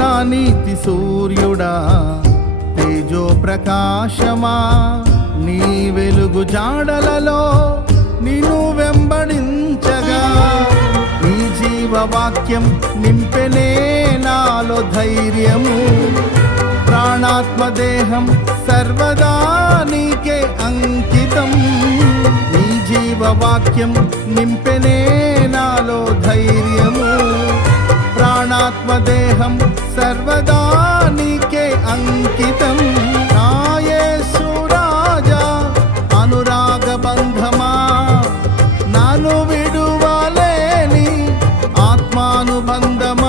నా నీతి సూర్యుడా, తేజో ప్రకాశమా, నీ వెలుగు జాడలలో నిన్ను వెంబడించగా, నీ జీవవాక్యం నింపెనే నాలో ధైర్యము. ప్రాణాత్మదేహం సర్వదా నీకే అంకితం. నీ జీవవాక్యం నింపెనే నాలో ధైర్యము. ప్రాణాత్మదేహం సర్వదా నీకే అంకితం. నా యేసు రాజా అనురాగ బంధమా, నాను విడువలేని ఆత్మానుబంధమా,